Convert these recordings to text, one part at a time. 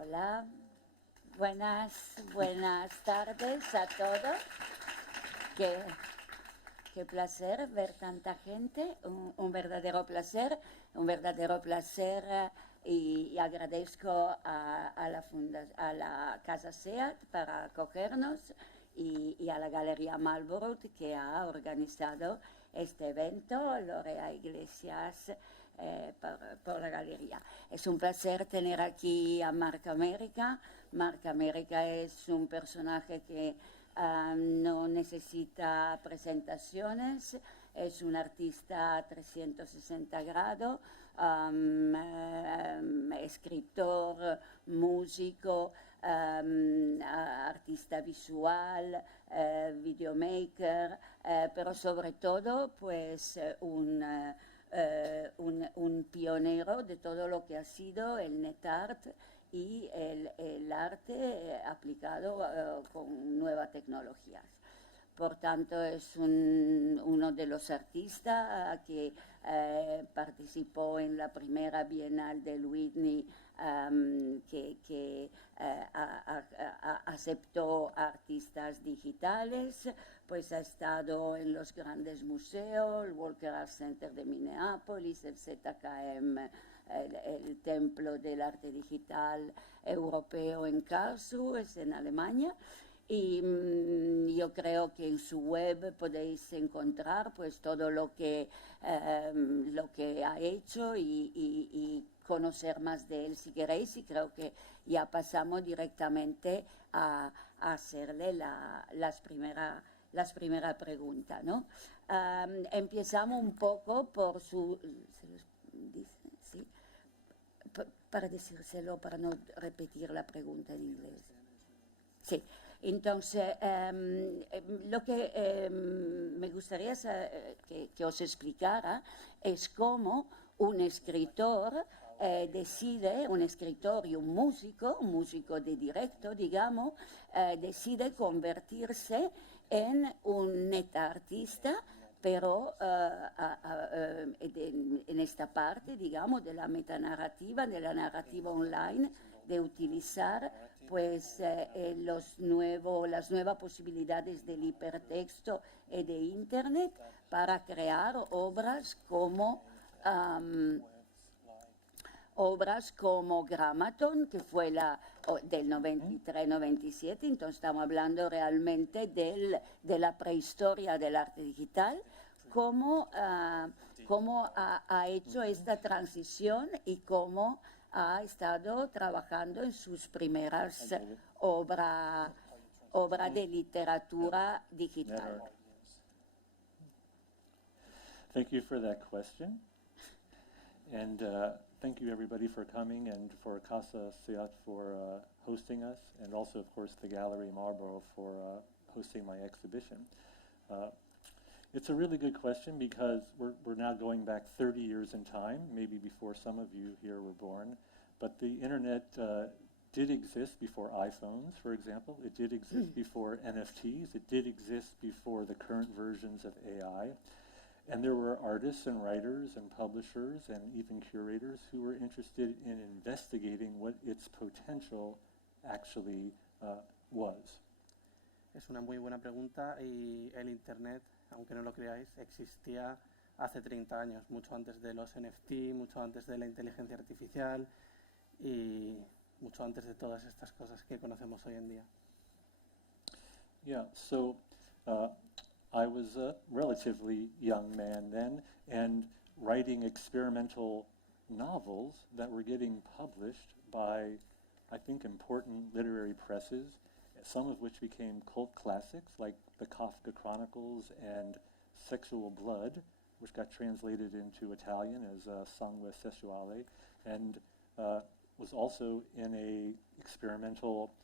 Hola, buenas tardes a todos. Qué placer ver tanta gente, un verdadero placer y agradezco a la Casa SEAT para acogernos y a la Galería Marlborough que ha organizado este evento, Lorea Iglesias, por la galería. Es un placer tener aquí a Mark Amerika. Mark Amerika es un personaje que no necesita presentaciones, es un artista 360 grados, escritor, músico, artista visual, videomaker, pero sobre todo pues un pionero de todo lo que ha sido el Net.art y el arte aplicado con nuevas tecnologías. Por tanto, es uno de los artistas que participó en la primera Bienal del Whitney, que aceptó artistas digitales, pues ha estado en los grandes museos, el Walker Art Center de Minneapolis, el ZKM, el Templo del Arte Digital Europeo en Karlsruhe, es en Alemania. Y yo creo que en su web podéis encontrar pues todo lo que ha hecho y conocer más de él si queréis, y creo que ya pasamos directamente a hacerle las primeras preguntas, ¿no? Empezamos un poco por su... ¿Se los dice? ¿Sí? Para decírselo, para no repetir la pregunta en inglés. Sí, entonces lo que me gustaría que os explicara es cómo un escritor un escritor y un músico de directo, digamos, decide convertirse en un netartista, pero en esta parte, digamos, de la metanarrativa, de la narrativa online, de utilizar pues las nuevas posibilidades del hipertexto y de Internet para crear obras como Grammaton, que fue del 93-97, entonces estamos hablando realmente de la prehistoria del arte digital, cómo ha hecho esta transición y cómo ha estado trabajando en sus primeras obras de literatura digital. Thank you for that question. And thank you everybody for coming, and for CASA SEAT for hosting us, and also of course the Galería Marlborough for hosting my exhibition. It's a really good question because we're now going back 30 years in time, maybe before some of you here were born, but the internet did exist before iPhones, for example. It did exist before NFTs. It did exist before the current versions of AI. And there were artists and writers and publishers and even curators who were interested in investigating what its potential actually was. Es una muy buena pregunta, y el Internet, aunque no lo creáis, existía hace 30 años, mucho antes de los NFT, mucho antes de la inteligencia artificial y mucho antes de todas estas cosas que conocemos hoy en día. Yeah, so I was a relatively young man then, and writing experimental novels that were getting published by, I think, important literary presses, some of which became cult classics, like the Kafka Chronicles and Sexual Blood, which got translated into Italian as Sangue Sessuale, and was also in a experimental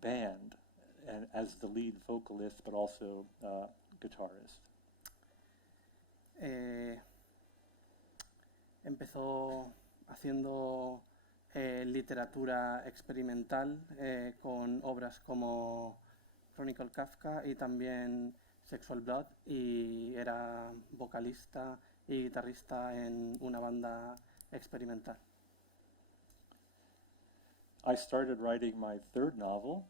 band, and as the lead vocalist, but also guitarist. Empezó haciendo literatura experimental con obras como Chronicle Kafka y también Sexual Blood, y era vocalista y guitarrista en una banda experimental. I started writing my third novel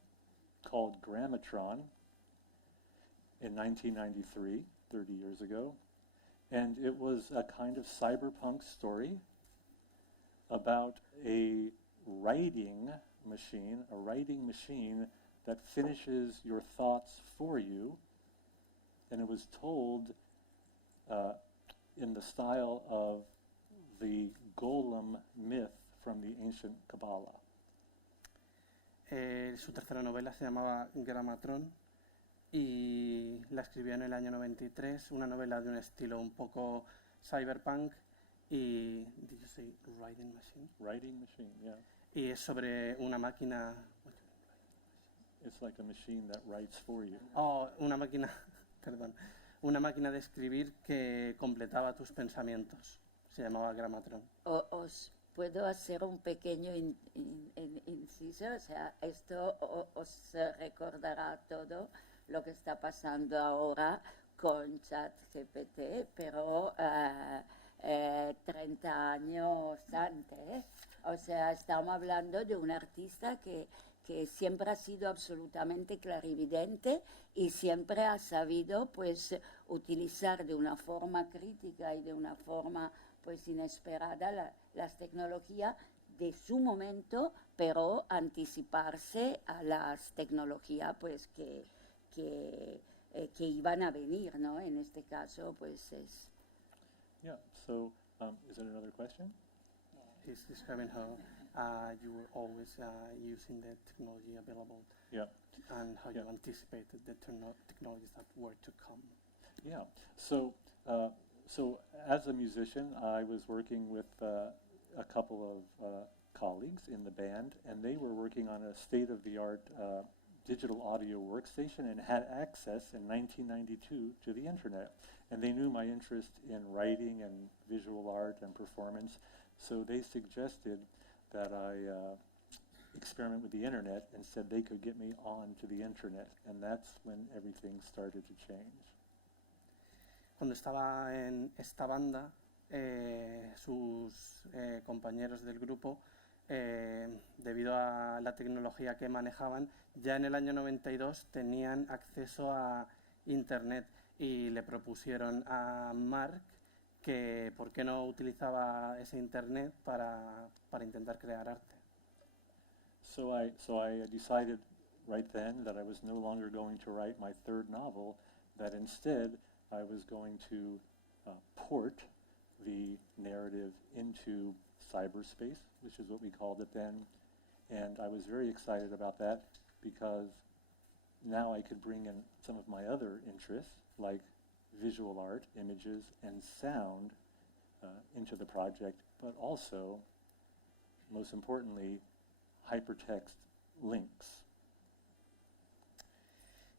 called Grammatron in 1993, 30 years ago. And it was a kind of cyberpunk story about a writing machine that finishes your thoughts for you. And it was told in the style of the golem myth from the ancient Kabbalah. Su tercera novela se llamaba Grammatron y la escribió en el año 93, una novela de un estilo un poco cyberpunk y... ¿Did you say writing machine? Writing machine, yeah. Y es sobre una máquina... It's like a machine that writes for you. Oh, una máquina, perdón, una máquina de escribir que completaba tus pensamientos. Se llamaba Grammatron. Os puedo hacer un pequeño inciso, o sea, esto os recordará todo lo que está pasando ahora con ChatGPT, pero 30 años antes. O sea, estamos hablando de un artista que siempre ha sido absolutamente clarividente y siempre ha sabido pues utilizar de una forma crítica y de una forma pues inesperada las tecnologías de su momento, pero anticiparse a las tecnologías pues que iban a venir, ¿no? En este caso pues es... Yeah, so is there another question? He's describing how you were always using the technology available, Yeah. and how you anticipated the technologies that were to come. Yeah, so as a musician, I was working with a couple of colleagues in the band, and they were working on a state-of-the-art digital audio workstation and had access in 1992 to the internet. And they knew my interest in writing and visual art and performance, so they suggested that I experiment with the internet and said they could get me on to the internet, and that's when everything started to change. Cuando estaba en esta banda, sus compañeros del grupo, debido a la tecnología que manejaban, ya en el año 92 tenían acceso a internet y le propusieron a Mark que por qué no utilizaba ese internet para intentar crear arte. So I decided right then that I was no longer going to write my third novel, that instead I was going to port the narrative into cyberspace, which is what we called it then. And I was very excited about that because now I could bring in some of my other interests, like visual art, images, and sound into the project, but also, most importantly, hypertext links.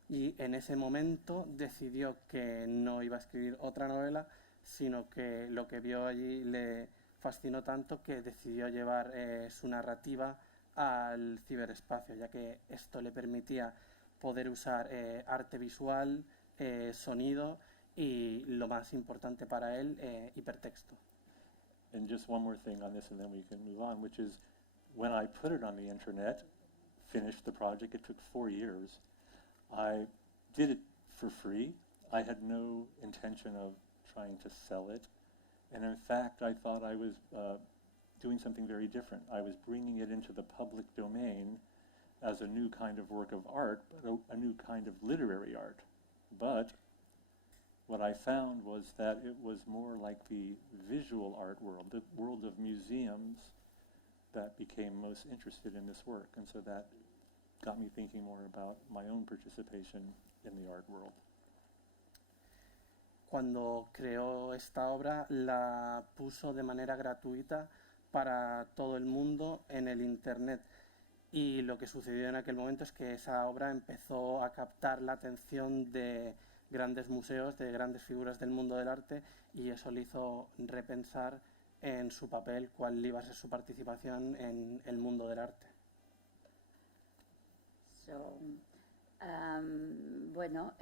Y en ese momento decidió que no iba a escribir otra novela, sino que lo que vio allí le fascinó tanto que decidió llevar su narrativa al ciberespacio, ya que esto le permitía poder usar arte visual, sonido y, lo más importante para él, hipertexto. And just one more thing on this and then we can move on, which is when I put it on the internet, finished the project, it took 4 years. I did it for free. I had no intention of trying to sell it. And in fact, I thought I was doing something very different. I was bringing it into the public domain as a new kind of work of art, but a new kind of literary art. But what I found was that it was more like the visual art world, the world of museums, that became most interested in this work. And so that got me thinking more about my own participation in the art world. Cuando creó esta obra, la puso de manera gratuita para todo el mundo en el internet. Y lo que sucedió en aquel momento es que esa obra empezó a captar la atención de grandes museos, de grandes figuras del mundo del arte, y eso le hizo repensar en su papel cuál iba a ser su participación en el mundo del arte. So, bueno,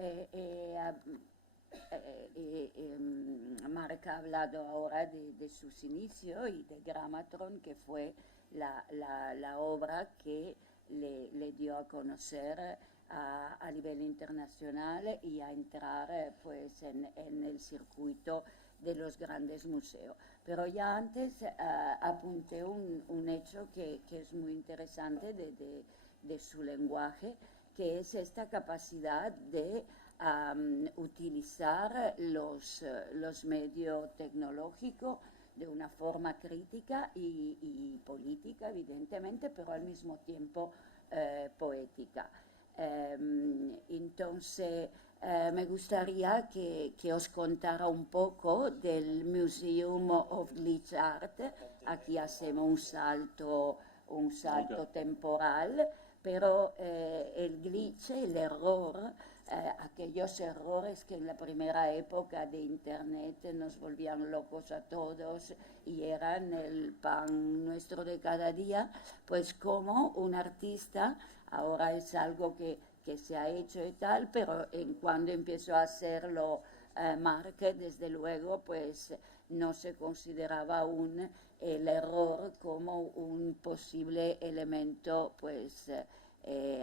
Mark ha hablado ahora de sus inicios y de Grammatron, que fue la obra que le dio a conocer a nivel internacional y a entrar pues en el circuito de los grandes museos. Pero ya antes apunté un hecho que es muy interesante de su lenguaje, que es esta capacidad de utilizar los medios tecnológicos de una forma crítica y política, evidentemente, pero al mismo tiempo poética. Entonces, me gustaría que os contara un poco del Museum of Glitch Art. Aquí hacemos un salto temporal, pero el glitch, el error, aquellos errores que en la primera época de Internet nos volvían locos a todos y eran el pan nuestro de cada día, pues como un artista, ahora es algo que se ha hecho y tal, pero cuando empezó a hacerlo Mark, desde luego, pues no se consideraba aún el error como un posible elemento pues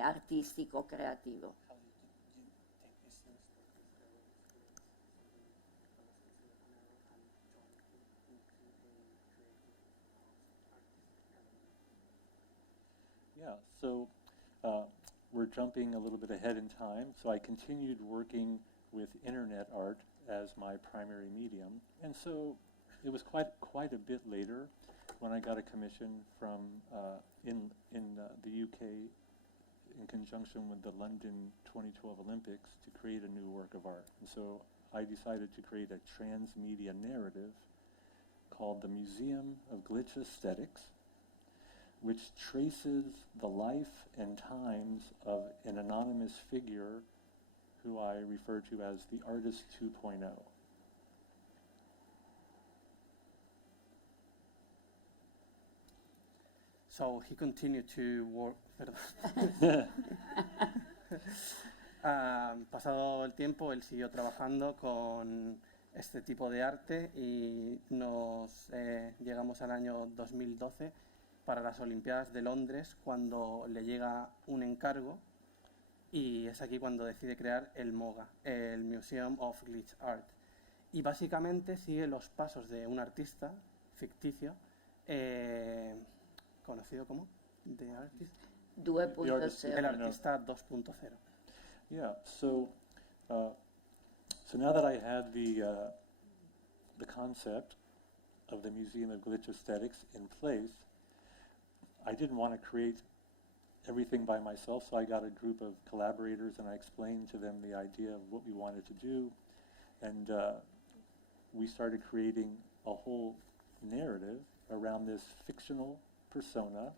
artístico-creativo. Yeah, so we're jumping a little bit ahead in time. So I continued working with internet art as my primary medium. And so it was quite a bit later when I got a commission from in the UK in conjunction with the London 2012 Olympics to create a new work of art. And so I decided to create a transmedia narrative called the Museum of Glitch Aesthetics, which traces the life and times of an anonymous figure who I refer to as the Artist 2.0. So he continued to work. Pasado el tiempo, él siguió trabajando con este tipo de arte y nos llegamos al año 2012 para las Olimpiadas de Londres, cuando le llega un encargo, y es aquí cuando decide crear el MOGA, el Museum of Glitch Art. Y básicamente sigue los pasos de un artista ficticio, conocido como The Artist. 2.0. El artista 2.0. Yeah, so now that I had the concept of the Museum of Glitch Aesthetics in place, I didn't want to create everything by myself, so I got a group of collaborators and I explained to them the idea of what we wanted to do, and we started creating a whole narrative around this fictional persona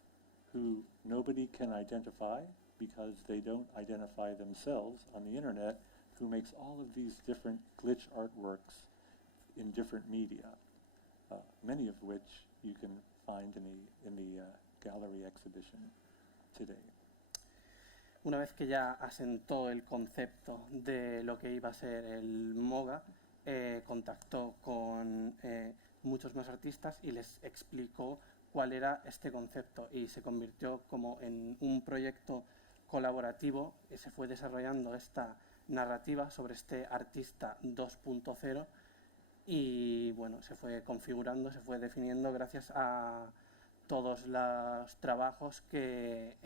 who nobody can identify because they don't identify themselves on the internet, who makes all of these different glitch artworks in different media, many of which you can find in the gallery exhibition today. Una vez que ya asentó el concepto de lo que iba a ser el MOGA, contactó con muchos más artistas y les explicó cuál era este concepto, y se convirtió como en un proyecto colaborativo y se fue desarrollando esta narrativa sobre este artista 2.0 y bueno, se fue configurando, se fue definiendo gracias a todos los trabajos que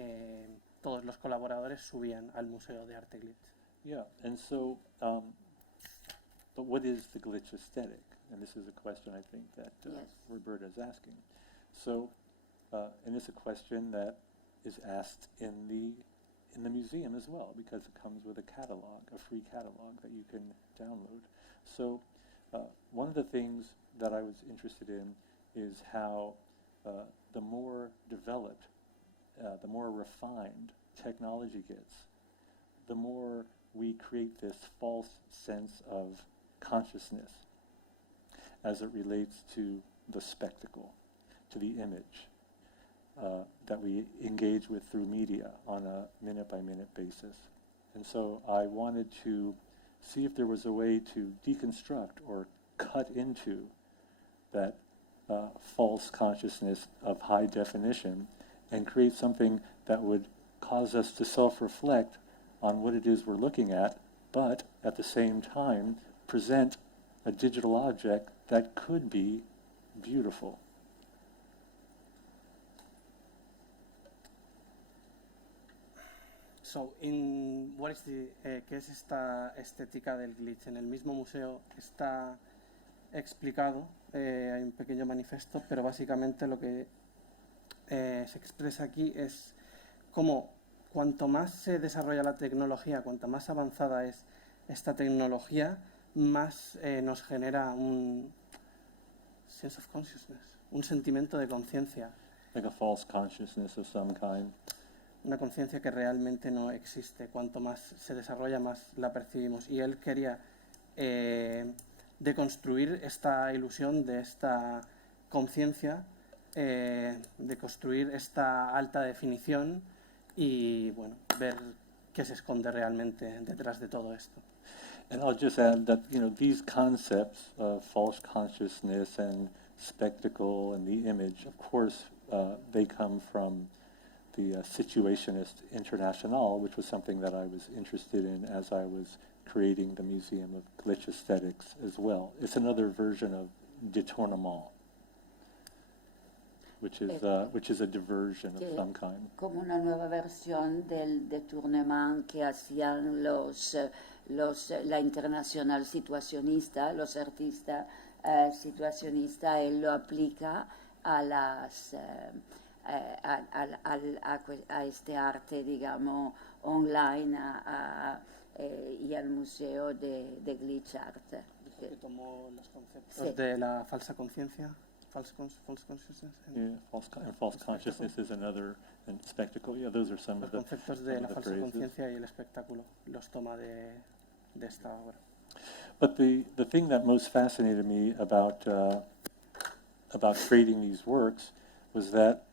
todos los colaboradores subían al Museo de Arte Glitch. Yeah, and so, but what is the glitch aesthetic? And this is a question I think that Yes. Roberta is asking. So, and it's a question that is asked in the museum as well, because it comes with a catalog, a free catalog that you can download. So, one of the things that I was interested in is how the more developed, the more refined technology gets, the more we create this false sense of consciousness as it relates to the spectacle, to the image that we engage with through media on a minute-by-minute basis. And so I wanted to see if there was a way to deconstruct or cut into that false consciousness of high definition and create something that would cause us to self-reflect on what it is we're looking at, but at the same time present a digital object that could be beautiful. So, ¿qué es esta estética del glitch? En el mismo museo está explicado, hay un pequeño manifiesto, pero básicamente lo que se expresa aquí es cómo cuanto más se desarrolla la tecnología, cuanto más avanzada es esta tecnología, más nos genera un sense of consciousness, un sentimiento de conciencia. Like a false consciousness of some kind. Una conciencia que realmente no existe. Cuanto más se desarrolla, más la percibimos. Y él quería deconstruir esta ilusión de esta conciencia, de construir esta alta definición y, bueno, ver qué se esconde realmente detrás de todo esto. And I'll just add that, these concepts of false consciousness and spectacle and the image, of course, they come from the Situationist International, which was something that I was interested in as I was creating the Museum of Glitch Aesthetics as well. It's another version of détournement, which is a diversion of some kind. Como una nueva versión del détournement que hacían la internacional situacionista, los artistas situacionistas, él lo aplica a las a este arte, digamos, online y al museo de Glitch Art. Que tomó los conceptos de la falsa conciencia, false consciousness. False consciousness is another, and spectacle. Yeah, those are some of the conceptos de la falsa conciencia y el espectáculo los toma de esta obra. But the thing that most fascinated me about creating these works was that,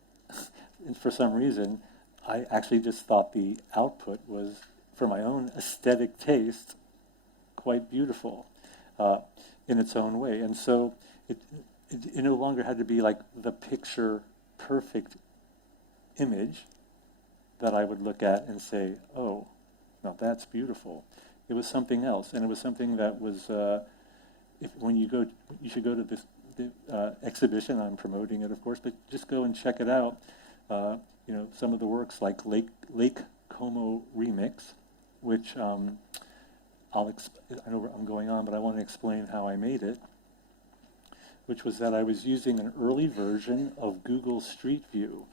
for some reason, I actually just thought the output was, for my own aesthetic taste, quite beautiful in its own way. And so it no longer had to be like the picture perfect image that I would look at and say, oh, no, that's beautiful. It was something else, and it was something that was, you should go to this exhibition. I'm promoting it, of course, but just go and check it out. Some of the works like Lake Como Remix, which I know I'm going on, but I want to explain how I made it, which was that I was using an early version of Google Street View.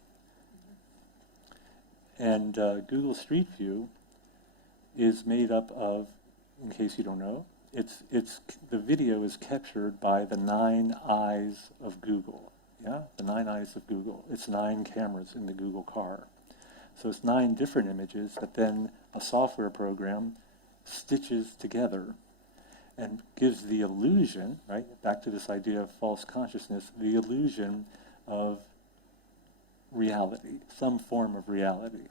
And Google Street View is made up of, in case you don't know, the video is captured by the 9 eyes of Google. Yeah, the 9 eyes of Google. It's 9 cameras in the Google car. So it's 9 different images that then a software program stitches together and gives the illusion, right, back to this idea of false consciousness, the illusion of reality, some form of reality.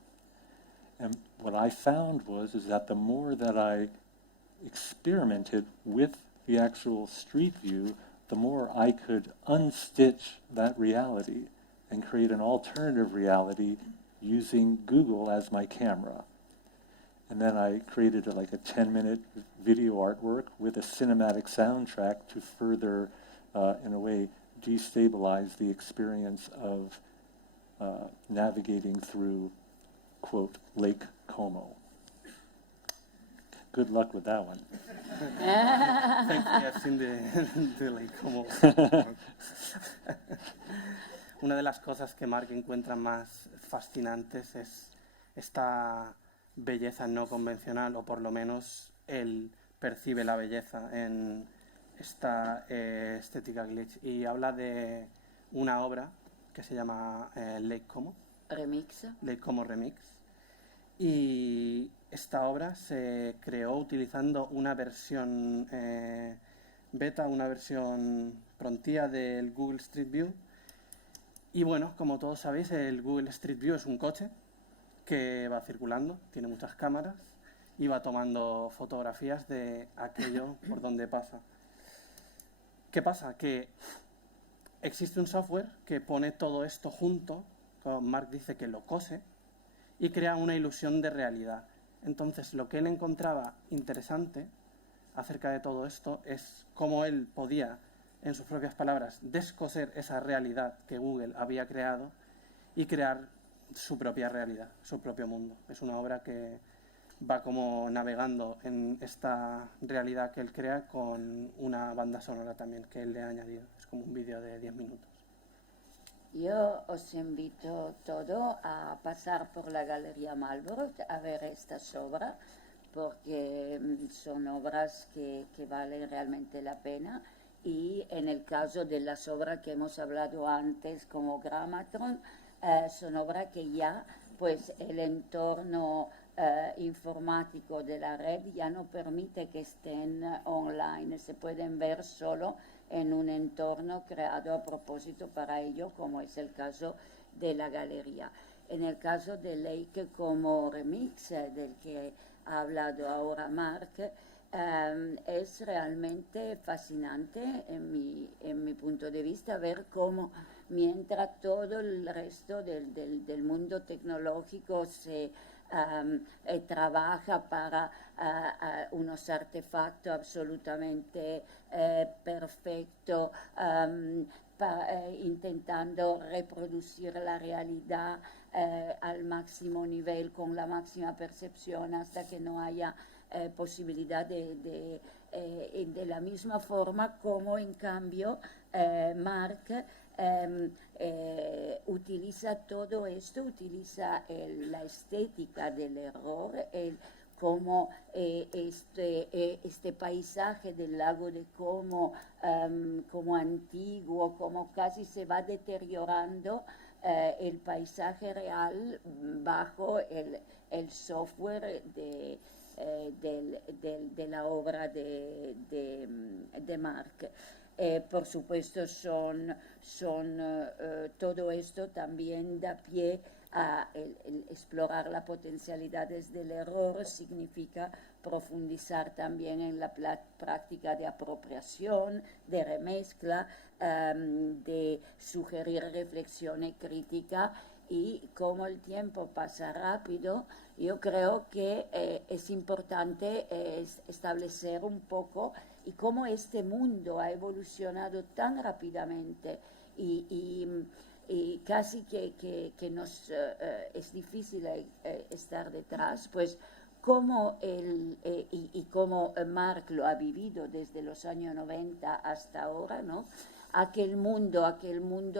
And what I found is that the more that I experimented with the actual street view, the more I could unstitch that reality and create an alternative reality using Google as my camera. And then I created a 10-minute video artwork with a cinematic soundtrack to further, in a way, destabilize the experience of navigating through, quote, Lake Como. Good luck with that one. I've seen the Lake Como. Una de las cosas que Mark encuentra más fascinantes es esta belleza no convencional, o por lo menos él percibe la belleza en esta estética glitch. Y habla de una obra que se llama Lake Como. Remix. Lake Como Remix. Y esta obra se creó utilizando una versión beta, una versión prontía del Google Street View. Y bueno, como todos sabéis, el Google Street View es un coche que va circulando, tiene muchas cámaras iba tomando fotografías de aquello por donde pasa. ¿Qué pasa? Que existe un software que pone todo esto junto, como Mark dice que lo cose, y crea una ilusión de realidad. Entonces, lo que él encontraba interesante acerca de todo esto es cómo él podía, en sus propias palabras, descoser esa realidad que Google había creado y crear su propia realidad, su propio mundo. Es una obra que va como navegando en esta realidad que él crea con una banda sonora también que él le ha añadido. Es como un vídeo de 10 minutos. Yo os invito todo a pasar por la Galería Marlborough a ver estas obras, porque son obras que valen realmente la pena. Y en el caso de las obras que hemos hablado antes, como Grammatron, son obras que ya, pues, el entorno informático de la red ya no permite que estén online, se pueden ver solo en un entorno creado a propósito para ello, como es el caso de la galería. En el caso de Lake como remix, del que ha hablado ahora Mark, es realmente fascinante en mi punto de vista ver cómo mientras todo el resto del mundo tecnológico se trabaja para unos artefactos absolutamente perfectos, intentando reproducir la realidad al máximo nivel, con la máxima percepción, hasta que no haya posibilidad de la misma forma como en cambio Mark utiliza todo esto, utiliza la estética del error, como este paisaje del lago de Como, como antiguo, como casi se va deteriorando el paisaje real bajo el software de la obra de Mark. Por supuesto, todo esto también da pie a el explorar las potencialidades del error, significa profundizar también en la práctica de apropiación, de remezcla, de sugerir reflexiones críticas. Y como el tiempo pasa rápido, yo creo que es importante establecer un poco y cómo este mundo ha evolucionado tan rápidamente y casi que nos es difícil estar detrás, pues cómo cómo Mark lo ha vivido desde los años 90 hasta ahora, ¿no? Aquel mundo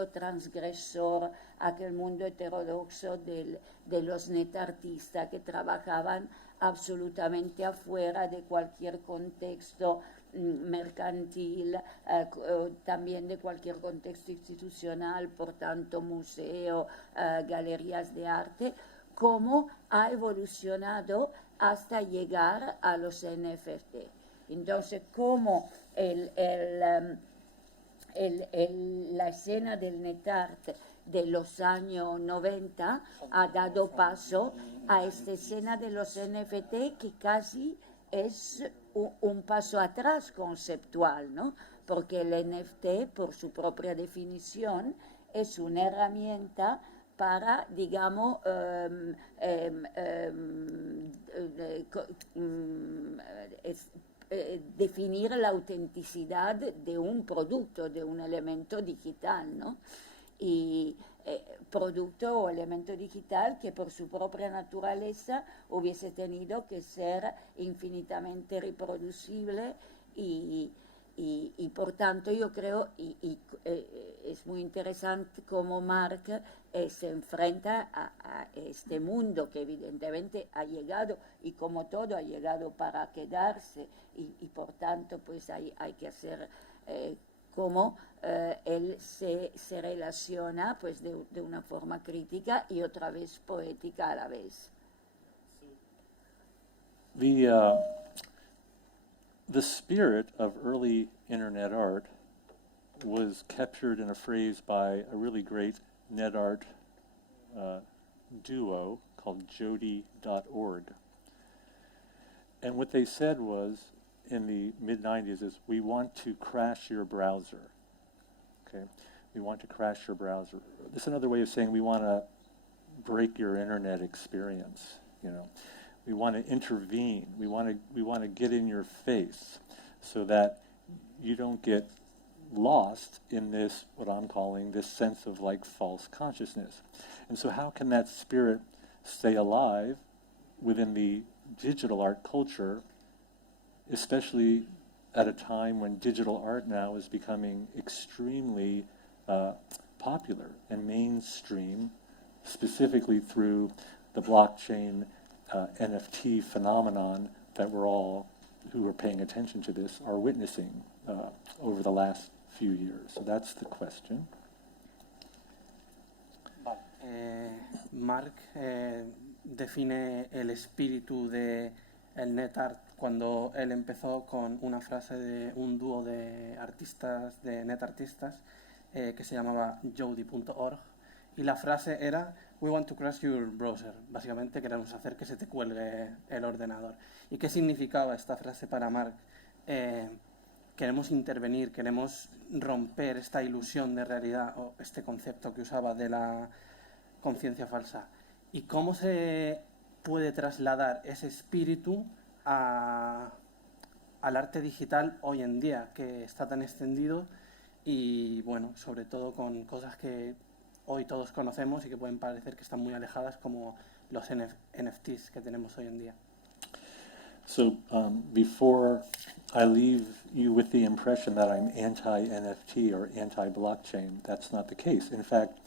transgresor, aquel mundo heterodoxo de los net-artistas que trabajaban absolutamente afuera de cualquier contexto mercantil, también de cualquier contexto institucional, por tanto museo, galerías de arte, cómo ha evolucionado hasta llegar a los NFT. Entonces, cómo la escena del Net.art de los años 90 ha dado paso a esta escena de los NFT que casi es un paso atrás conceptual, ¿no? Porque el NFT, por su propia definición, es una herramienta para, digamos, definir la autenticidad de un producto, de un elemento digital, ¿no? Y producto o elemento digital que por su propia naturaleza hubiese tenido que ser infinitamente reproducible y por tanto yo creo, es muy interesante cómo Mark se enfrenta a este mundo que evidentemente ha llegado y como todo ha llegado para quedarse y por tanto pues hay que hacer cómo él se relaciona pues de una forma crítica y otra vez poética a la vez. The spirit of early internet art was captured in a phrase by a really great Net.art duo called Jody.org. And what they said was, in the mid-90s, is we want to crash your browser. Okay, we want to crash your browser. This is another way of saying we want to break your internet experience. You know, we want to intervene. We want to get in your face, so that you don't get lost in this, what I'm calling, this sense of like false consciousness. And so how can that spirit stay alive within the digital art culture, especially at a time when digital art now is becoming extremely popular and mainstream, specifically through the blockchain NFT phenomenon that we're all, who are paying attention to this, are witnessing over the last few years. So that's the question. Mark define el espíritu de el Net.art cuando él empezó con una frase de un dúo de artistas, de net artistas, que se llamaba jody.org, y la frase era "We want to crash your browser", básicamente queremos hacer que se te cuelgue el ordenador. ¿Y qué significaba esta frase para Mark? Queremos intervenir, queremos romper esta ilusión de realidad, o este concepto que usaba de la conciencia falsa. ¿Y cómo se puede trasladar ese espíritu al arte digital hoy en día, que está tan extendido y, bueno, sobre todo con cosas que hoy todos conocemos y que pueden parecer que están muy alejadas, como los NFTs que tenemos hoy en día? So before I leave you with the impression that I'm anti-NFT or anti-blockchain, that's not the case. In fact,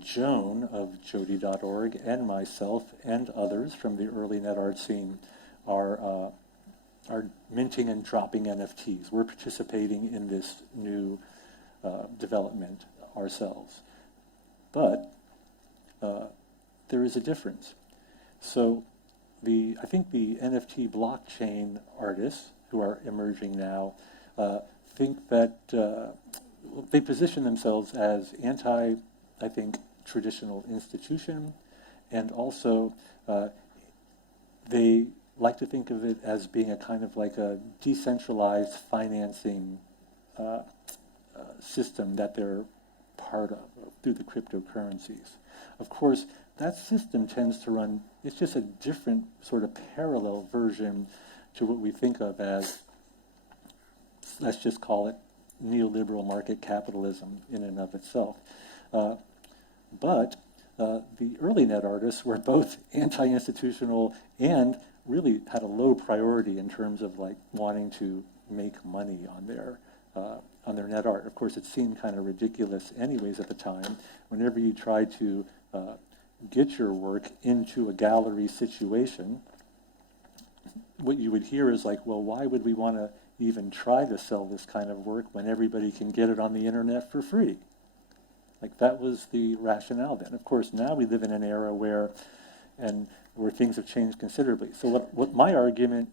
Joan of Jody.org and myself and others from the early Net.art scene are minting and dropping NFTs. We're participating in this new development ourselves. But there is a difference. So I think the NFT blockchain artists who are emerging now think that they position themselves as I think, traditional institution, and also they like to think of it as being a kind of like a decentralized financing system that they're part of through the cryptocurrencies. Of course, that system tends to run, it's just a different sort of parallel version to what we think of as, let's just call it, neoliberal market capitalism in and of itself. But the early net artists were both anti-institutional and really had a low priority in terms of like wanting to make money on their net art. Of course, it seemed kind of ridiculous anyways at the time. Whenever you tried to get your work into a gallery situation, what you would hear is like, well, why would we want to even try to sell this kind of work when everybody can get it on the internet for free? Like, that was the rationale then. Of course, now we live in an era where things have changed considerably. So what my argument,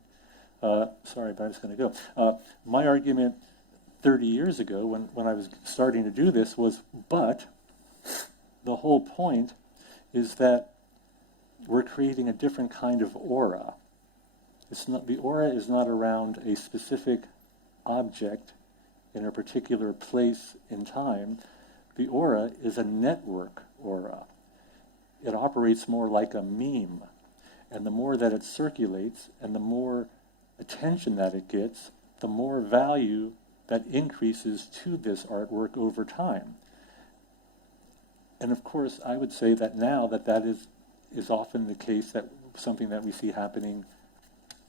sorry, but I'm just going to go. My argument 30 years ago when I was starting to do this was, but the whole point is that we're creating a different kind of aura. The aura is not around a specific object in a particular place in time. The aura is a network aura. It operates more like a meme. And the more that it circulates and the more attention that it gets, the more value that increases to this artwork over time. And of course, I would say that now that is often the case, that something that we see happening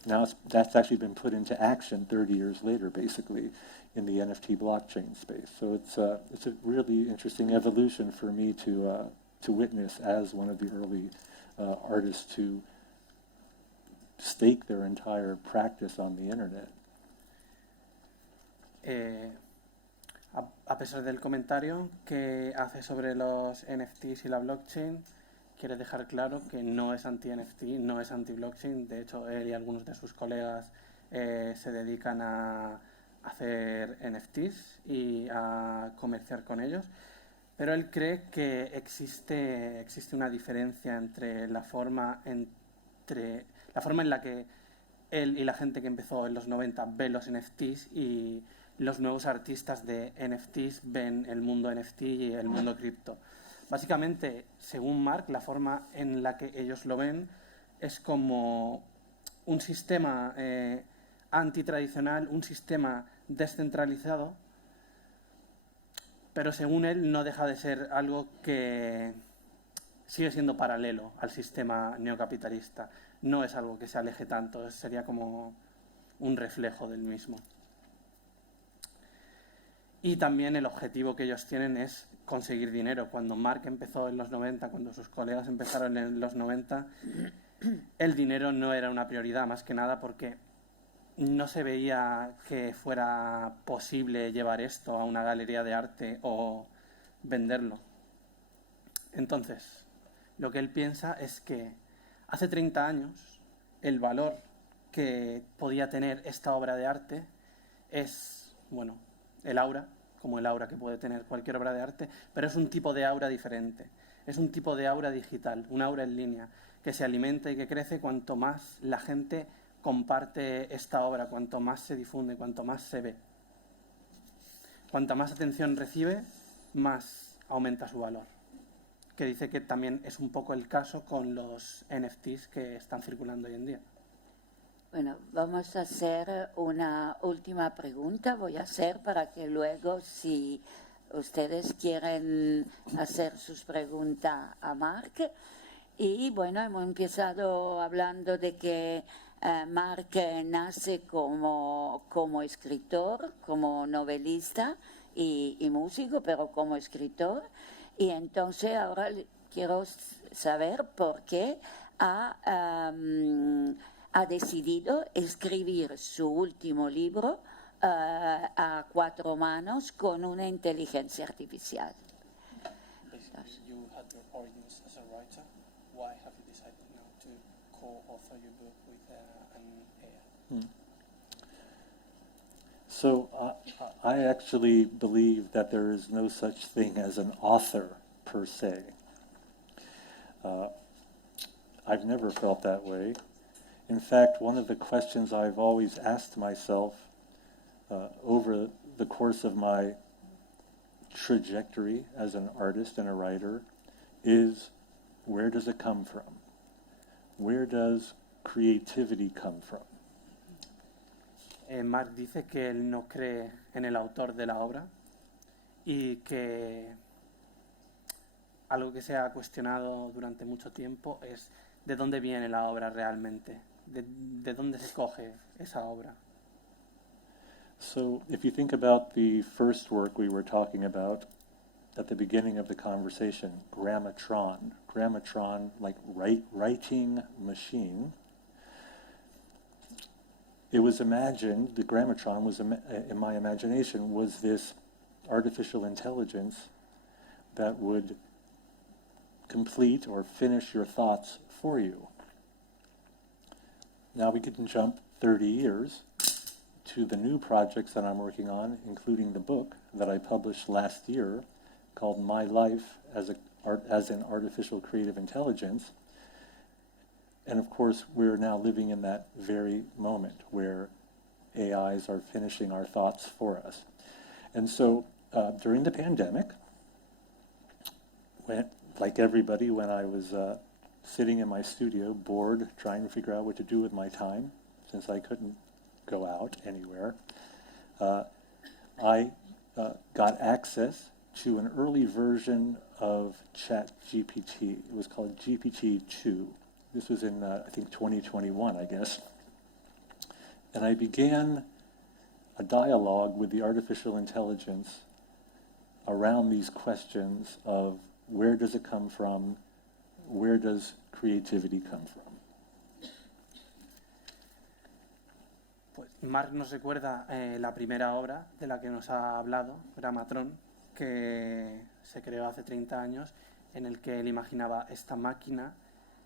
now, that's actually been put into action 30 years later, basically, in the NFT blockchain space. So it's a really interesting evolution for me to witness as one of the early artists to stake their entire practice on the internet. A pesar del comentario que hace sobre los NFTs y la blockchain, quiere dejar claro que no es anti-NFT, no es anti-blockchain. De hecho, él y algunos de sus colegas se dedican a hacer NFTs y a comerciar con ellos. Pero él cree que existe una diferencia entre la forma en la que él y la gente que empezó en los 90 ve los NFTs y los nuevos artistas de NFTs ven el mundo NFT y el mundo cripto. Básicamente, según Mark, la forma en la que ellos lo ven es como un sistema antitradicional, un sistema descentralizado, pero según él no deja de ser algo que sigue siendo paralelo al sistema neocapitalista. No es algo que se aleje tanto, sería como un reflejo del mismo. Y también el objetivo que ellos tienen es conseguir dinero. Cuando Mark empezó en los 90, cuando sus colegas empezaron en los 90, el dinero no era una prioridad, más que nada porque no se veía que fuera posible llevar esto a una galería de arte o venderlo. Entonces, lo que él piensa es que hace 30 años el valor que podía tener esta obra de arte es, bueno, el aura, como el aura que puede tener cualquier obra de arte, pero es un tipo de aura diferente. Es un tipo de aura digital, un aura en línea, que se alimenta y que crece cuanto más la gente comparte esta obra, cuanto más se difunde, cuanto más se ve. Cuanta más atención recibe, más aumenta su valor. Que dice que también es un poco el caso con los NFTs que están circulando hoy en día. Bueno, vamos a hacer una última pregunta. Voy a hacer para que luego, si ustedes quieren hacer sus preguntas a Mark. Y bueno, hemos empezado hablando de que Mark nace como escritor, como novelista y músico, pero como escritor. Y entonces ahora quiero saber por qué ha decidido escribir su último libro a 4 manos con una inteligencia artificial. You had your origins as a writer. Why have you decided now to co-author your book with an AI? So I actually believe that there is no such thing as an author per se. I've never felt that way. In fact, one of the questions I've always asked myself over the course of my trajectory as an artist and a writer is, where does it come from? Where does creativity come from? Mark dice que él no cree en el autor de la obra y que algo que se ha cuestionado durante mucho tiempo es de dónde viene la obra realmente, de dónde se coge esa obra. So if you think about the first work we were talking about at the beginning of the conversation, grammatron, like writing machine, it was imagined, the grammatron was, in my imagination, was this artificial intelligence that would complete or finish your thoughts for you. Now we can jump 30 years to the new projects that I'm working on, including the book that I published last year called My Life as an Artificial Creative Intelligence. And of course, we're now living in that very moment where AIs are finishing our thoughts for us. And so during the pandemic, like everybody, when I was sitting in my studio, bored, trying to figure out what to do with my time, since I couldn't go out anywhere, I got access to an early version of ChatGPT. It was called GPT-2. This was in, I think, 2021, I guess. And I began a dialogue with the artificial intelligence around these questions of where does it come from, where does creativity come from. Pues Mark nos recuerda la primera obra de la que nos ha hablado, Grammatron, que se creó hace 30 años, en el que él imaginaba esta máquina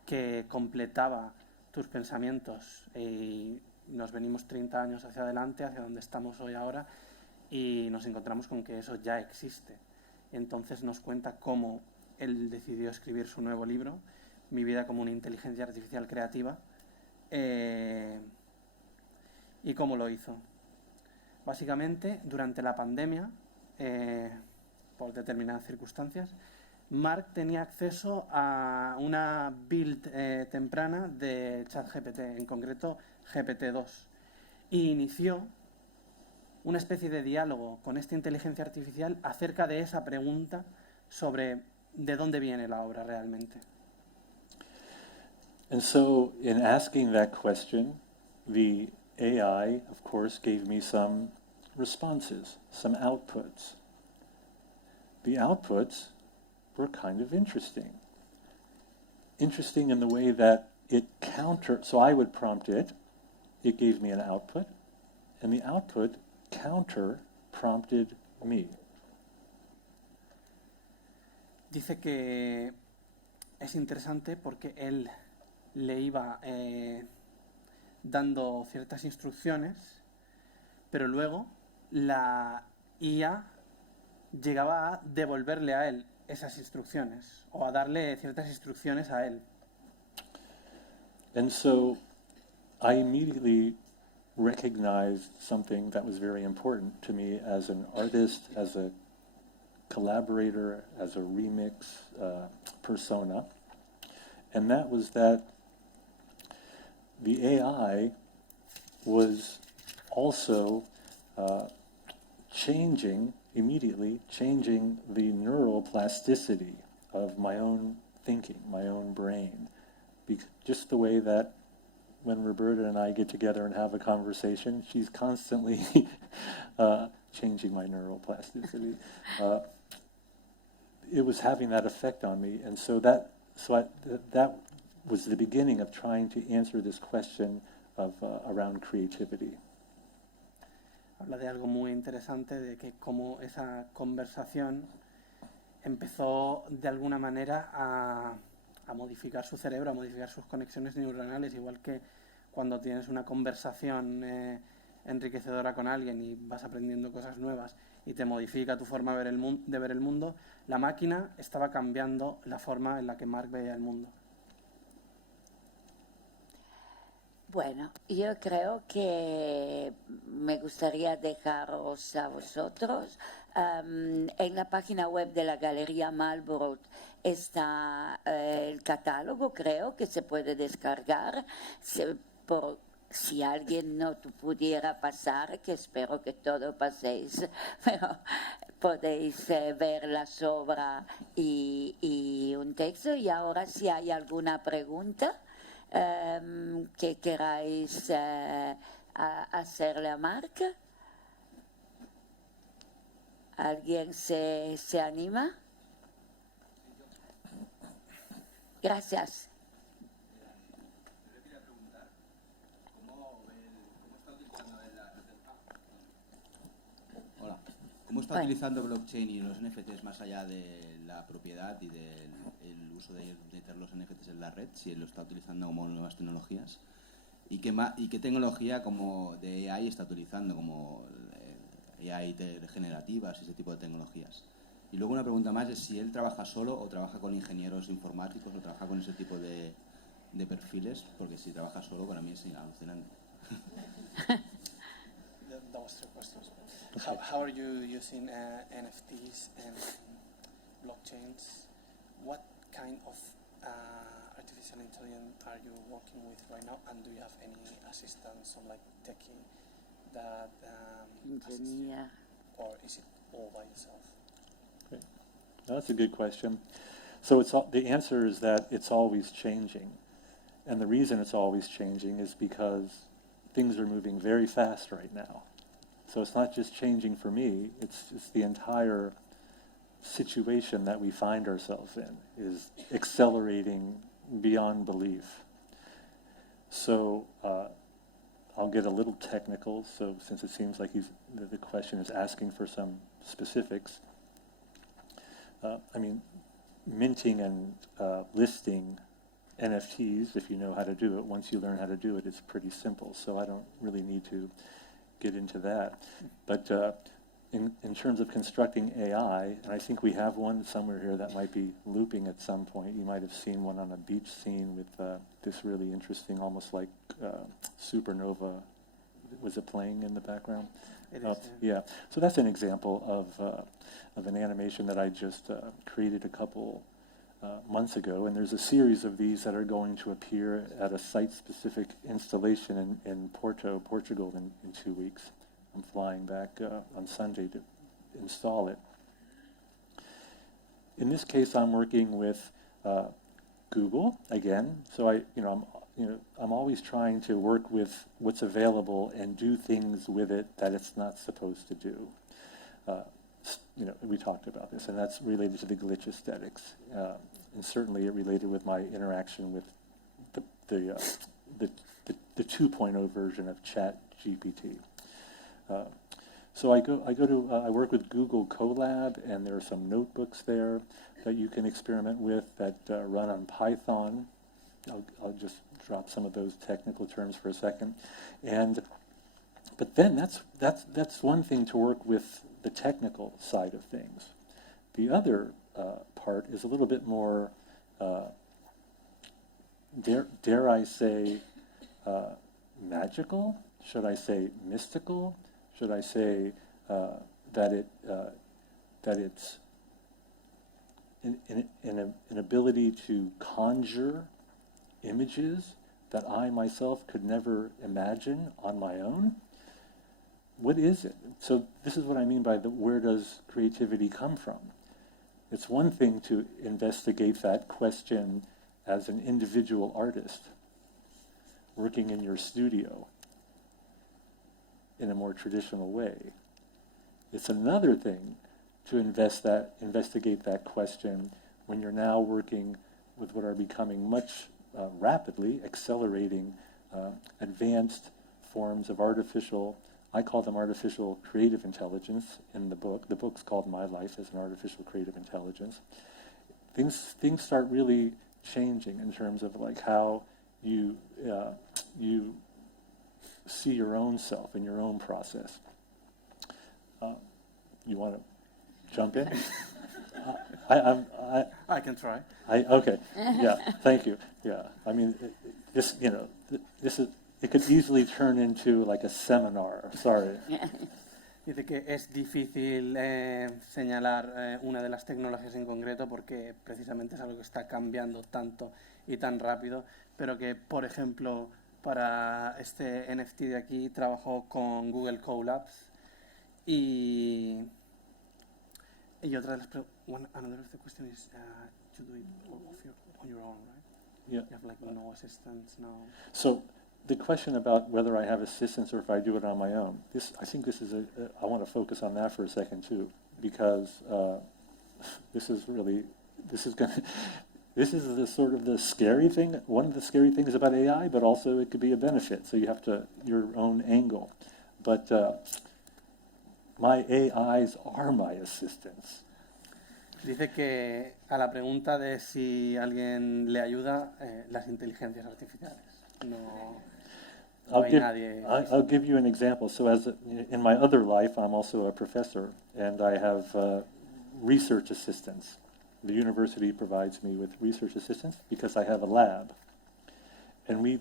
que completaba tus pensamientos, y nos venimos 30 años hacia adelante, hacia donde estamos hoy ahora, y nos encontramos con que eso ya existe. Entonces nos cuenta cómo él decidió escribir su nuevo libro, Mi vida como una inteligencia artificial creativa, ¿Y cómo lo hizo? Básicamente, durante la pandemia, por determinadas circunstancias, Mark tenía acceso a una build temprana de ChatGPT, en concreto GPT-2, y inició una especie de diálogo con esta inteligencia artificial acerca de esa pregunta sobre de dónde viene la obra realmente. And so in asking that question, the AI, of course, gave me some responses, some outputs. The outputs were kind of interesting. Interesting in the way that it so I would prompt it gave me an output, and the output counter-prompted me. Dice que es interesante porque él le iba dando ciertas instrucciones, pero luego la IA llegaba a devolverle a él esas instrucciones o a darle ciertas instrucciones a él. And so I immediately recognized something that was very important to me as an artist, as a collaborator, as a remix persona, and that was that the AI was also immediately changing the neural plasticity of my own thinking, my own brain. Just the way that when Roberta and I get together and have a conversation, she's constantly changing my neural plasticity. It was having that effect on me, and so that was the beginning of trying to answer this question of around creativity. Habla de algo muy interesante, de que como esa conversación empezó de alguna manera a modificar su cerebro, a modificar sus conexiones neuronales, igual que cuando tienes una conversación enriquecedora con alguien y vas aprendiendo cosas nuevas y te modifica tu forma de ver el mundo, la máquina estaba cambiando la forma en la que Mark veía el mundo. Bueno, yo creo que me gustaría dejaros a vosotros. En la página web de la Galería Marlborough está el catálogo, creo, que se puede descargar. Si alguien no pudiera pasar, que espero que todos paséis, pero podéis ver la obra y un texto. Y ahora, si hay alguna pregunta que queráis hacerle a Mark. ¿Alguien se anima? Gracias. Hola. ¿Cómo está utilizando blockchain y los NFTs más allá de la propiedad y del uso de meter los NFTs en la red? Si lo está utilizando como nuevas tecnologías. ¿Y qué tecnología como de AI está utilizando, como AI generativas y ese tipo de tecnologías? Y luego una pregunta más es si él trabaja solo o trabaja con ingenieros informáticos o trabaja con ese tipo de perfiles, porque si trabaja solo para mí es alucinante. That was two questions. How are you using NFTs and blockchains? What kind of artificial intelligence are you working with right now? And do you have any assistance or like techie that Engineer. or is it all by yourself? Okay. That's a good question. So the answer is that it's always changing. And the reason it's always changing is because things are moving very fast right now. So it's not just changing for me, it's the entire situation that we find ourselves in is accelerating beyond belief. So I'll get a little technical, so since it seems like the question is asking for some specifics. Minting and listing NFTs, if you know how to do it, once you learn how to do it, it's pretty simple. So I don't really need to get into that. But in terms of constructing AI, and I think we have one somewhere here that might be looping at some point. You might have seen one on a beach scene with this really interesting, almost like supernova Was it playing in the background? It is, Yeah. So that's an example of an animation that I just created a couple months ago, and there's a series of these that are going to appear at a site-specific installation in Porto, Portugal in 2 weeks. I'm flying back on Sunday to install it. In this case, I'm working with Google again. So I'm always trying to work with what's available and do things with it that it's not supposed to do. We talked about this, and that's related to the glitch aesthetics, and certainly it related with my interaction with the 2.0 version of ChatGPT. So I work with Google Colab, and there are some notebooks there that you can experiment with that run on Python. I'll just drop some of those technical terms for a second, but then that's one thing to work with the technical side of things. The other part is a little bit more, dare I say, magical? Should I say mystical? Should I say that it's an ability to conjure images that I myself could never imagine on my own? What is it? So this is what I mean by where does creativity come from? It's one thing to investigate that question as an individual artist working in your studio in a more traditional way. It's another thing to investigate that question when you're now working with what are becoming much rapidly accelerating advanced forms of I call them artificial creative intelligence in the book. The book's called My Life as an Artificial Creative Intelligence. Things start really changing in terms of like how you see your own self and your own process. You want to jump in? I can try. Okay. Yeah. Thank you. Yeah. I mean, it could easily turn into like a seminar. Sorry. Dice que es difícil señalar una de las tecnologías en concreto porque precisamente es algo que está cambiando tanto y tan rápido, pero que, por ejemplo, para este NFT de aquí trabajó con Google Colab y otra de las another of the question is to do it on your own, right? Yeah. You have like no assistants, no. So the question about whether I have assistance or if I do it on my own, I think this is I want to focus on that for a second too, because this is the sort of the scary thing, one of the scary things about AI, but also it could be a benefit. So you have your own angle. But my AIs are my assistants. Dice que a la pregunta de si alguien le ayuda, las inteligencias artificiales. I'll give you an example. So in my other life, I'm also a professor, and I have research assistants. The university provides me with research assistants because I have a lab. And we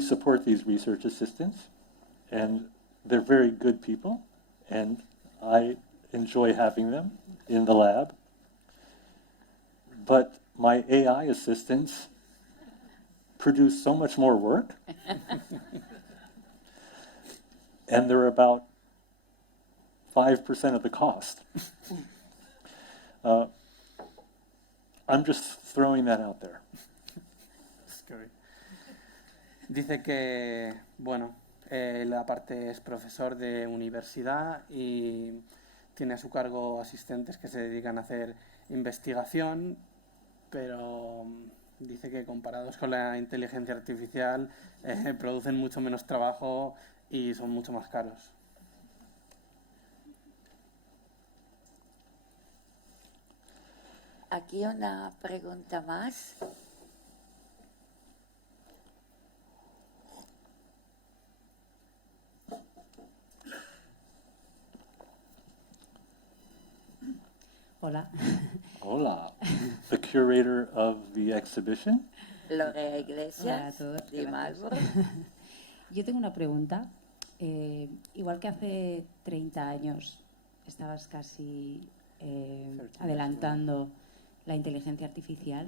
support these research assistants, and they're very good people, and I enjoy having them in the lab. But my AI assistants produce so much more work, and they're about 5% of the cost. I'm just throwing that out there. Scary. Dice que, bueno, él aparte es profesor de universidad y tiene a su cargo asistentes que se dedican a hacer investigación, pero dice que comparados con la inteligencia artificial producen mucho menos trabajo y son mucho más caros. Aquí una pregunta más. Hola. Hola. The curator of the exhibition. Lorea Iglesias, Hola a todos, de gracias. Marlborough. Yo tengo una pregunta igual que hace 30 años estabas casi adelantando la inteligencia artificial,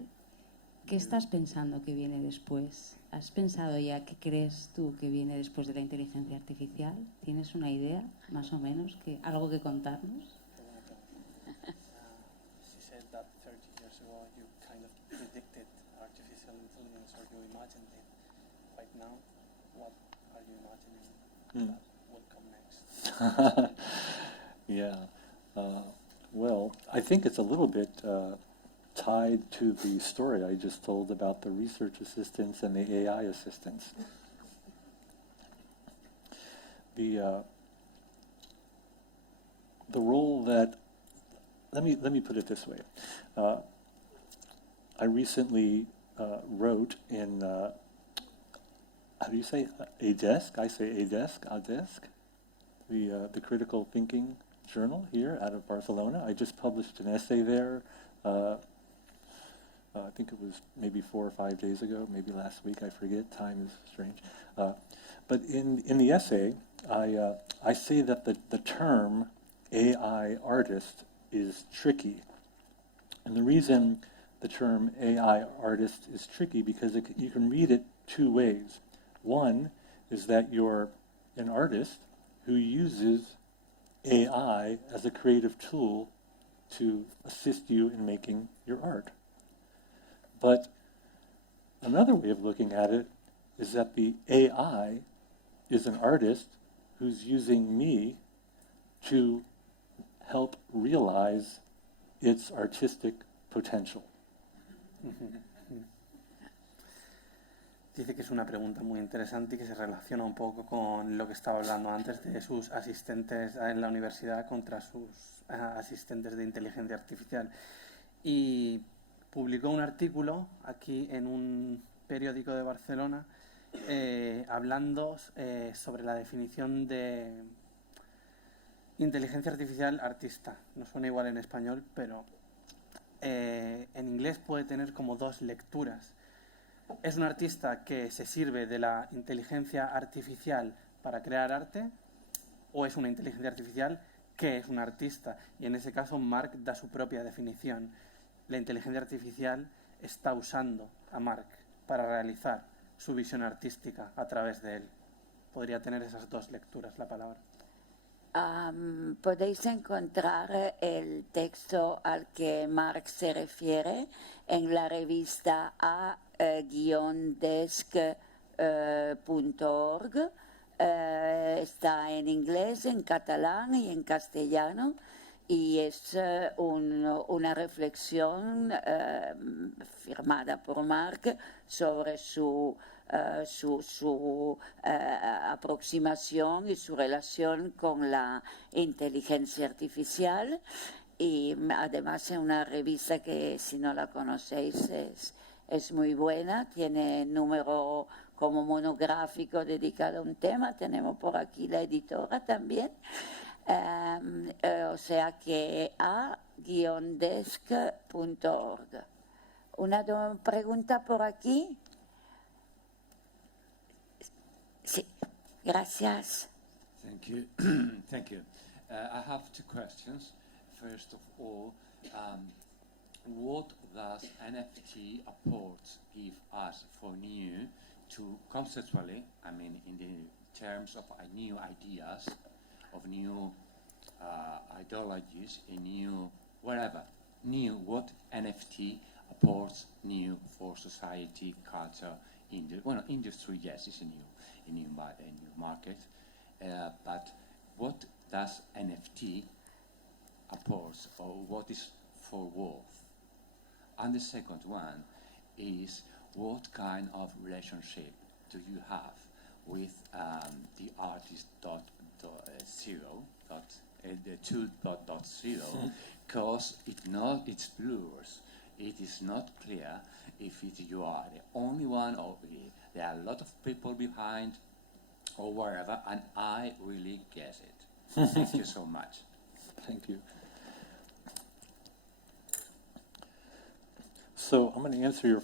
¿qué estás pensando que viene después? ¿Has pensado ya qué crees tú que viene después de la inteligencia artificial? ¿Tienes una idea, más o menos, algo que contarnos? She said that 30 years ago you kind of predicted artificial intelligence or you imagined it. Right now, what are you imagining that will come next? Yeah. Well, I think it's a little bit tied to the story I just told about the research assistants and the AI assistants. The role that, let me put it this way. I recently wrote in, how do you say, a desk? I say a desk, the critical thinking journal here out of Barcelona. I just published an essay there. I think it was maybe 4 or 5 days ago, maybe last week, I forget, time is strange. But in the essay, I say that the term AI artist is tricky. And the reason the term AI artist is tricky because you can read it two ways. One is that you're an artist who uses AI as a creative tool to assist you in making your art. But another way of looking at it is that the AI is an artist who's using me to help realize its artistic potential. Dice que es una pregunta muy interesante y que se relaciona un poco con lo que estaba hablando antes de sus asistentes en la universidad contra sus asistentes de inteligencia artificial. Y publicó un artículo aquí en un periódico de Barcelona hablando sobre la definición de inteligencia artificial artista. No suena igual en español, pero en inglés puede tener como dos lecturas. ¿Es un artista que se sirve de la inteligencia artificial para crear arte? ¿O es una inteligencia artificial que es un artista? Y en ese caso Mark da su propia definición. La inteligencia artificial está usando a Mark para realizar su visión artística a través de él. Podría tener esas dos lecturas la palabra. Podéis encontrar el texto al que Mark se refiere en la revista a-desk.org. Está en inglés, en catalán y en castellano. Y es una reflexión firmada por Mark sobre su aproximación y su relación con la inteligencia artificial. Y además es una revista que, si no la conocéis, es muy buena. Tiene número como monográfico dedicado a un tema. Tenemos por aquí la editora también. O sea que a-desk.org. Una pregunta por aquí. Sí, gracias. Thank you. Thank you. I have two questions. First of all, what does NFT approach give us for new to conceptually, I mean in the terms of new ideas, of new ideologies, in new whatever, new what NFT apports new for society, culture, industry, yes, it's a new market, but what does NFT apports, or what is for worth? And the second one is, what kind of relationship do you have with the artist the 2.0, because it's blurs. It is not clear if you are the only one or there are a lot of people behind or wherever, and I really guess it. Thank you so much. Thank you. So I'm going to answer your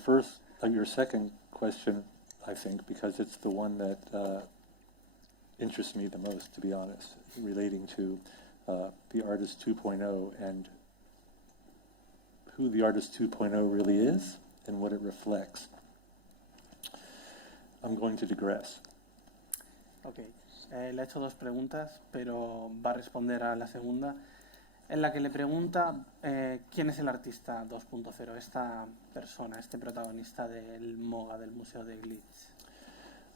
second question, I think, because it's the one that interests me the most, to be honest, relating to the Artist 2.0 and who the Artist 2.0 really is and what it reflects. I'm going to digress. Ok, le he hecho dos preguntas, pero va a responder a la segunda, en la que le pregunta quién es el artista 2.0, esta persona, este protagonista del MOGA, del Museo de Glitz.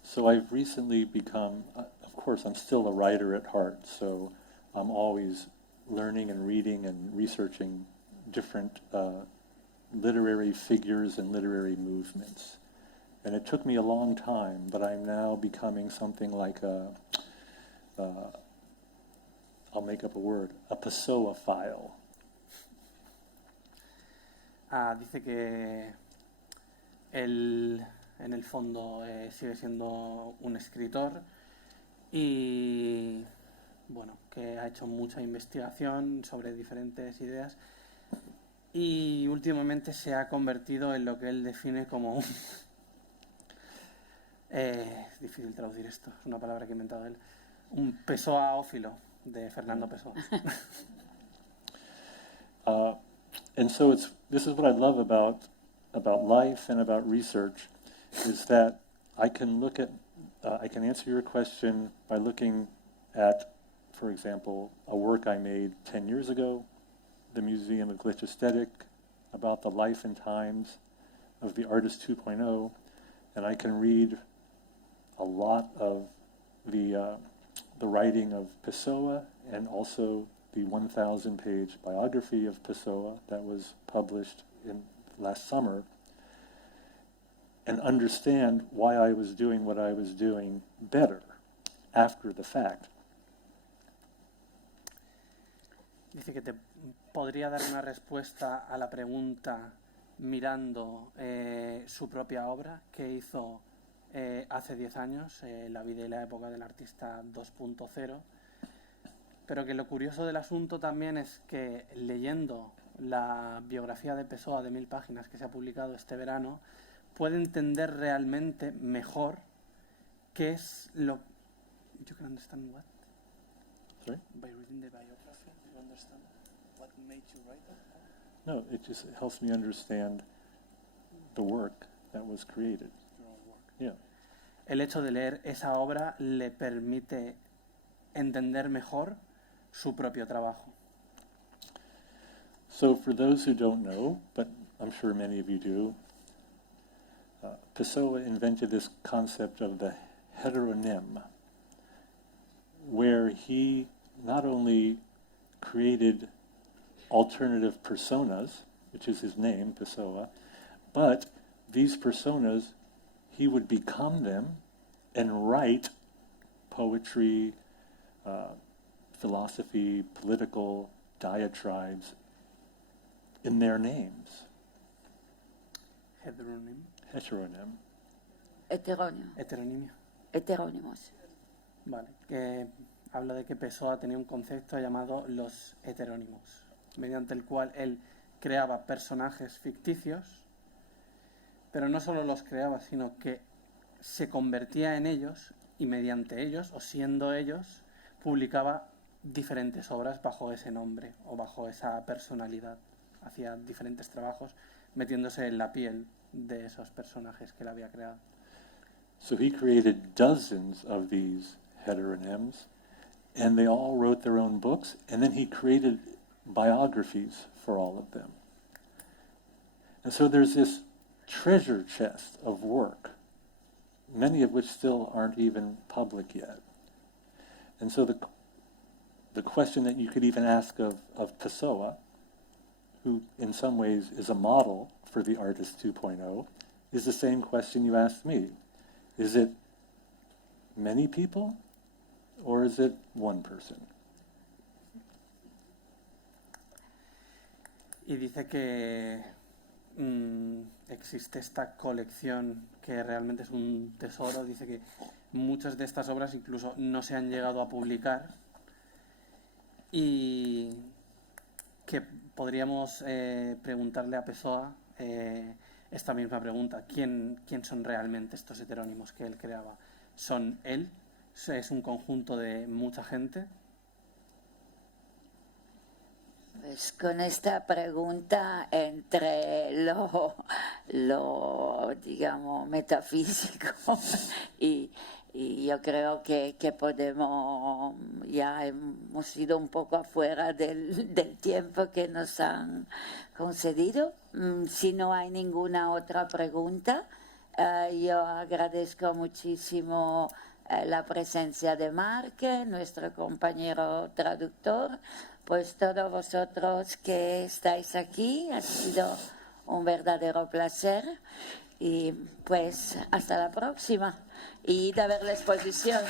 So I've recently become, of course, I'm still a writer at heart, so I'm always learning and reading and researching different literary figures and literary movements. And it took me a long time, but I'm now becoming something like I'll make up a word, a Pessoa-phile. Dice que él, en el fondo, sigue siendo un escritor y, bueno, que ha hecho mucha investigación sobre diferentes ideas y últimamente se ha convertido en lo que él define como un... es difícil traducir esto, es una palabra que ha inventado él. Un pessoaófilo de Fernando Pessoa. And so this is what I love about life and about research, is that I can look at, I can answer your question by looking at, for example, a work I made 10 years ago, the Museum of Glitch Aesthetic, about the life and times of the Artist 2.0, and I can read a lot of the writing of Pessoa and also the 1,000-page biography of Pessoa that was published in last summer, and understand why I was doing what I was doing better after the fact. Dice que te podría dar una respuesta a la pregunta mirando su propia obra que hizo hace 10 años, la vida y la época del artista 2.0, pero que lo curioso del asunto también es que leyendo la biografía de Pessoa de 1000 páginas que se ha publicado este verano, puede entender realmente mejor qué es lo... You can understand what? Sorry? By reading the biography, you understand what made you write it? No, it just helps me understand the work that was created. Your own work. Yeah. El hecho de leer esa obra le permite entender mejor su propio trabajo. So for those who don't know, but I'm sure many of you do, Pessoa invented this concept of the heteronym, where he not only created alternative personas, which is his name, Pessoa, but these personas, he would become them and write poetry, philosophy, political diatribes in their names. Heteronym. Heteronym. Heterónimo. Heteronimia. Heterónimos. Vale. Que habla de que Pessoa tenía un concepto llamado los heterónimos, mediante el cual él creaba personajes ficticios, pero no solo los creaba, sino que se convertía en ellos y mediante ellos, o siendo ellos, publicaba diferentes obras bajo ese nombre o bajo esa personalidad. Hacía diferentes trabajos metiéndose en la piel de esos personajes que él había creado. So he created dozens of these heteronyms, and they all wrote their own books, and then he created biographies for all of them. And so there's this treasure chest of work, many of which still aren't even public yet. And so the question that you could even ask of Pessoa, who in some ways is a model for the Artist 2.0, is the same question you asked me. Is it many people or is it one person? Y dice que existe esta colección que realmente es un tesoro. Dice que muchas de estas obras incluso no se han llegado a publicar y que podríamos preguntarle a Pessoa esta misma pregunta. ¿Quién son realmente estos heterónimos que él creaba? ¿Son él es un conjunto de mucha gente? Pues con esta pregunta entre lo digamos, metafísico y yo creo que podemos, ya hemos ido un poco afuera del tiempo que nos han concedido. Si no hay ninguna otra pregunta, yo agradezco muchísimo la presencia de Mark, nuestro compañero traductor, pues todos vosotros que estáis aquí, ha sido un verdadero placer y pues hasta la próxima y id a ver la exposición.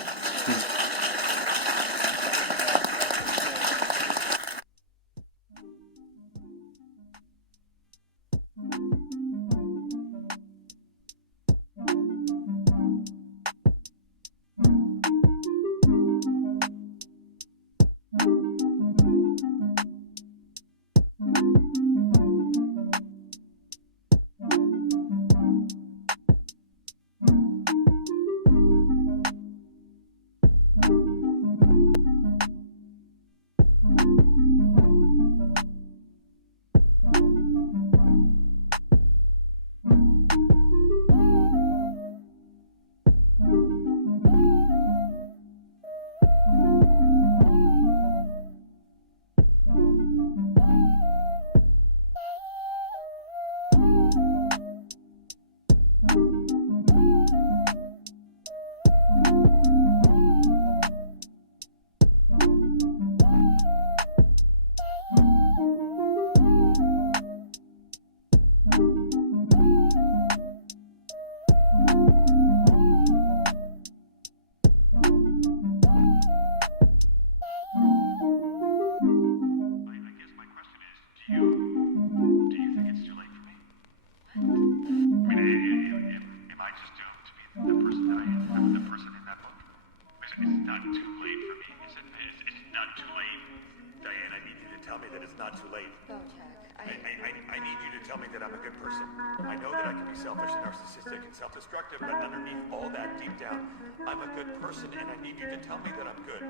Self-destructive, but underneath all that, deep down, I'm a good person, and I need you to tell me that I'm good.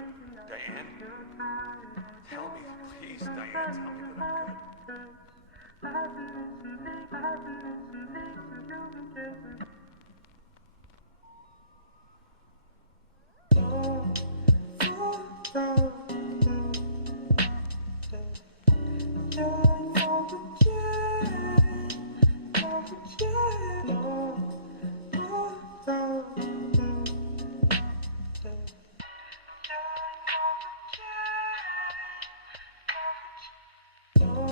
Diane? Tell me, please, Diane, tell me that I'm good.